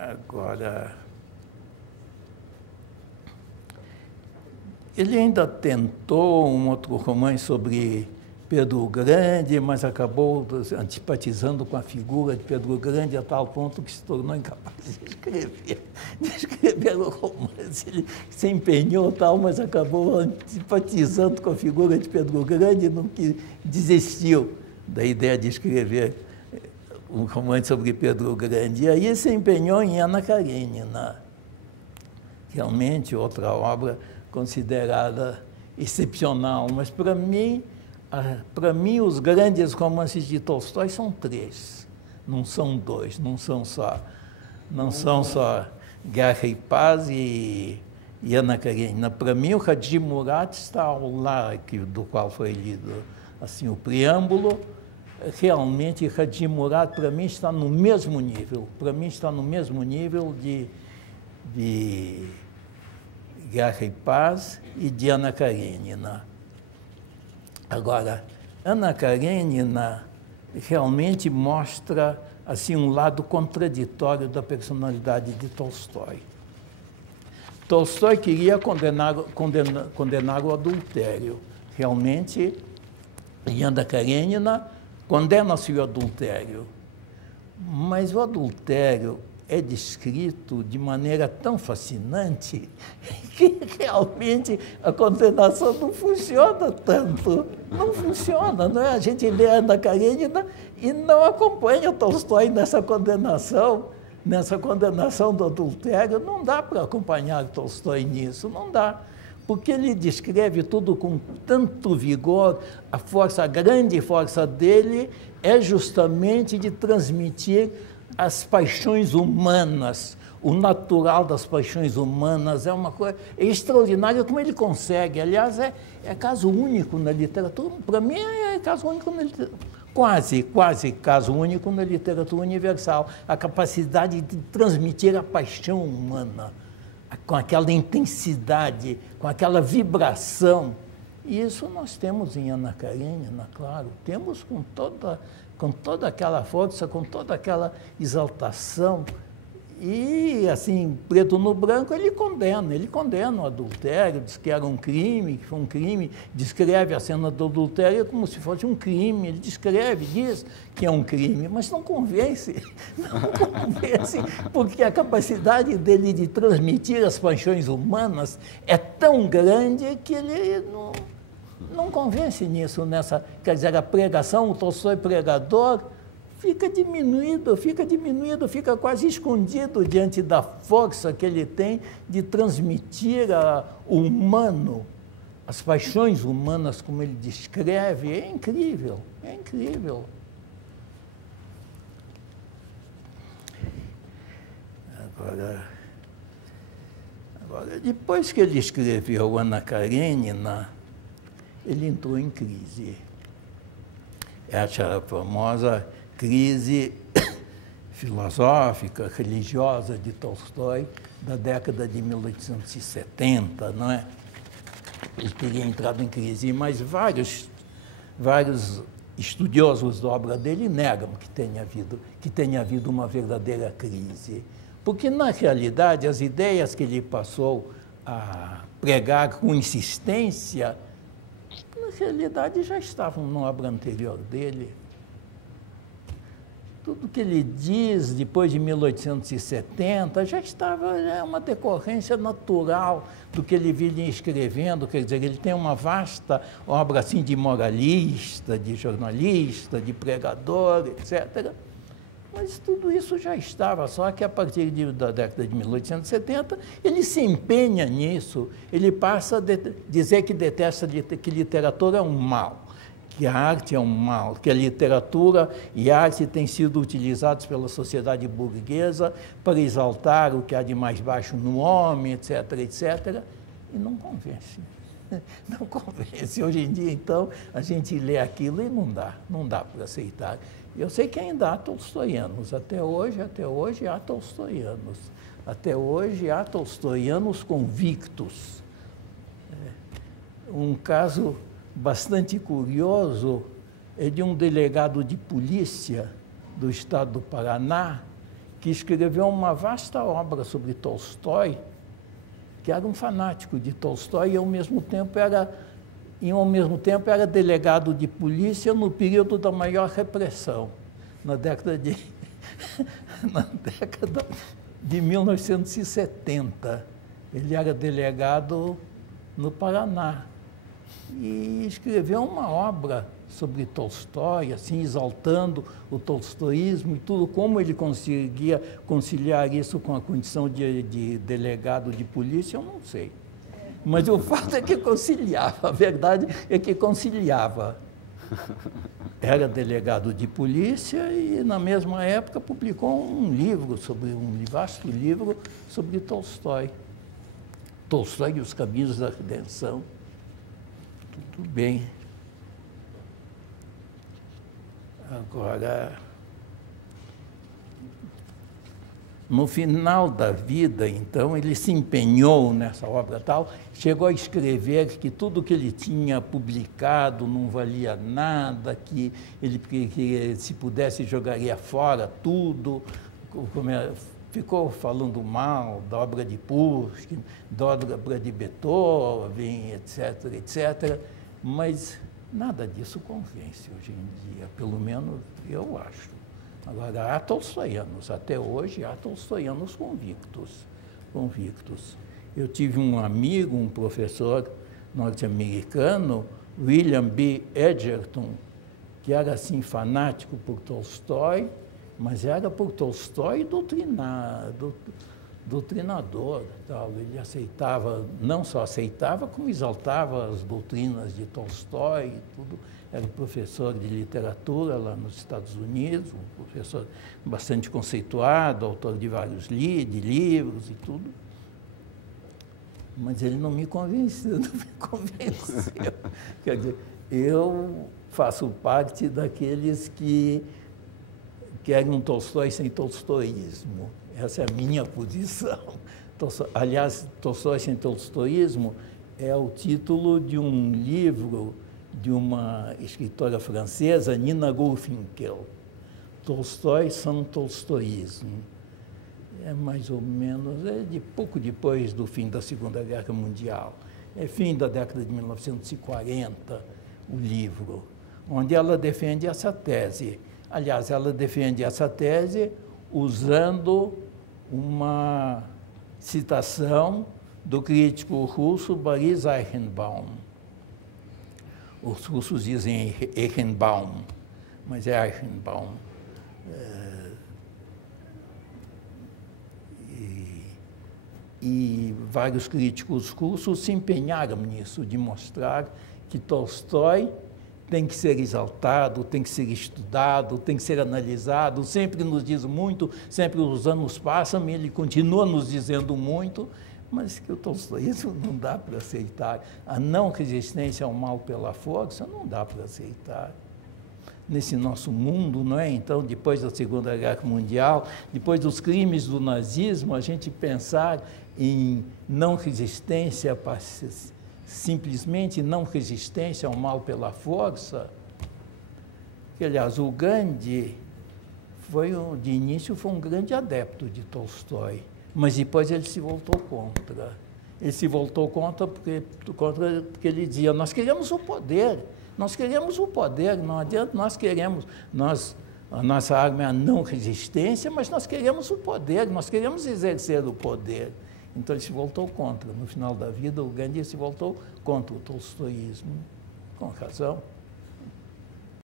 Agora, ele ainda tentou um outro romance sobre Pedro o Grande, mas acabou antipatizando com a figura de Pedro o Grande a tal ponto que se tornou incapaz de escrever o romance. Ele se empenhou tal, mas acabou antipatizando com a figura de Pedro o Grande, no que desistiu da ideia de escrever um romance sobre Pedro o Grande. E aí se empenhou em Ana Karenina, realmente outra obra considerada excepcional, mas para mim, os grandes romances de Tolstói são três, não são dois, não são só Guerra e Paz e Ana Karenina. Para mim, o Haji Murat está ao lado do qual foi lido assim, o preâmbulo. Realmente, Haji Murat, para mim, está no mesmo nível. Para mim, está no mesmo nível de Guerra e Paz e de Ana Karenina. Agora, Ana Karenina realmente mostra assim, um lado contraditório da personalidade de Tolstói. Tolstói queria condenar o adultério. Realmente, em Ana Karenina, condena-se o adultério. Mas o adultério é descrito de maneira tão fascinante que realmente a condenação não funciona tanto. Não funciona, não é? A gente lê Ana Karenina e não acompanha Tolstói nessa condenação do adultério. Não dá para acompanhar Tolstói nisso, não dá. Porque ele descreve tudo com tanto vigor, a grande força dele é justamente de transmitir as paixões humanas, o natural das paixões humanas. É uma coisa extraordinária como ele consegue. Aliás, é caso único na literatura. Para mim, é caso único na literatura. Quase caso único na literatura universal. A capacidade de transmitir a paixão humana com aquela intensidade, com aquela vibração. E isso nós temos em Ana Karenina, claro. Temos com toda aquela força, com toda aquela exaltação. E, assim, preto no branco, ele condena o adultério, diz que era um crime, que foi um crime, descreve a cena do adultério como se fosse um crime, ele diz que é um crime, mas não convence, porque a capacidade dele de transmitir as paixões humanas é tão grande que ele não convence nisso, quer dizer, a pregação, o Tolstói pregador, fica diminuído, fica quase escondido diante da força que ele tem de transmitir o humano, as paixões humanas, como ele descreve. É incrível, é incrível. Agora, depois que ele escreveu Ana Karenina, ele entrou em crise. Essa famosa crise filosófica, religiosa de Tolstói, da década de 1870, não é? Ele teria entrado em crise, mas vários estudiosos da obra dele negam que tenha havido uma verdadeira crise. Porque, na realidade, as ideias que ele passou a pregar com insistência, na realidade, já estavam na obra anterior dele. Tudo que ele diz depois de 1870 já é uma decorrência natural do que ele vinha escrevendo. Quer dizer, ele tem uma vasta obra assim, de moralista, de jornalista, de pregador, etc. Mas tudo isso já estava, só que a partir da década de 1870 ele se empenha nisso, ele passa a dizer que detesta que literatura é um mal, que a arte é um mal, que a literatura e a arte têm sido utilizados pela sociedade burguesa para exaltar o que há de mais baixo no homem, etc., etc., e não convence. Não convence. Hoje em dia, então, a gente lê aquilo e não dá para aceitar. Eu sei que ainda há tolstoianos, até hoje há tolstoianos. Até hoje há tolstoianos convictos. Um caso bastante curioso é de um delegado de polícia do estado do Paraná que escreveu uma vasta obra sobre Tolstói, que era um fanático de Tolstói e, ao mesmo tempo, era delegado de polícia no período da maior repressão, na década de 1970. Ele era delegado no Paraná e escreveu uma obra sobre Tolstói, assim, exaltando o tolstoísmo e tudo, como ele conseguia conciliar isso com a condição de delegado de polícia, eu não sei. Mas o fato é que conciliava, a verdade é que conciliava. Era delegado de polícia e, na mesma época, publicou um vasto livro sobre Tolstói. Tolstói e os Caminhos da Redenção. Tudo bem. Agora, no final da vida, então, ele se empenhou nessa obra tal, chegou a escrever que tudo que ele tinha publicado não valia nada, que se pudesse jogaria fora tudo, ficou falando mal da obra de Pushkin, da obra de Beethoven, etc., etc., mas nada disso convence hoje em dia, pelo menos eu acho. Agora, há tolstoianos, até hoje há tolstoianos convictos. Eu tive um amigo, um professor norte-americano, William B. Edgerton, que era assim fanático por Tolstói, mas era por Tolstói doutrinador. Tal. Ele aceitava, não só aceitava, como exaltava as doutrinas de Tolstói e tudo. Era professor de literatura lá nos Estados Unidos, um professor bastante conceituado, autor de vários livros e tudo. Mas ele não me convenceu, Quer dizer, eu faço parte daqueles que querem um Tolstói sem tolstoísmo. Essa é a minha posição. Aliás, Tolstói sem tolstoísmo é o título de um livro de uma escritora francesa, Nina Gorfinkel. Tolstói sem tolstoísmo. É mais ou menos, de pouco depois do fim da Segunda Guerra Mundial. É fim da década de 1940, o livro, onde ela defende essa tese. Aliás, ela defende essa tese usando uma citação do crítico russo Boris Eichenbaum. Os russos dizem Eichenbaum, mas é Eichenbaum. E vários críticos russos se empenharam nisso, de mostrar que Tolstói tem que ser exaltado, tem que ser estudado, tem que ser analisado, sempre nos diz muito, sempre os anos passam e ele continua nos dizendo muito, mas que o tolstoísmo não dá para aceitar. A não resistência ao mal pela força não dá para aceitar. Nesse nosso mundo, não é? Então, depois da Segunda Guerra Mundial, depois dos crimes do nazismo, a gente pensar em não resistência, simplesmente não resistência ao mal pela força, que, aliás, o Gandhi, de início, foi um grande adepto de Tolstói, mas depois ele se voltou contra. Ele se voltou contra porque ele dizia, nós queremos o poder, não adianta, a nossa arma é a não resistência, mas nós queremos o poder, nós queremos exercer o poder. Então ele se voltou contra. No final da vida, o Gandhi se voltou contra o tolstoísmo, com razão.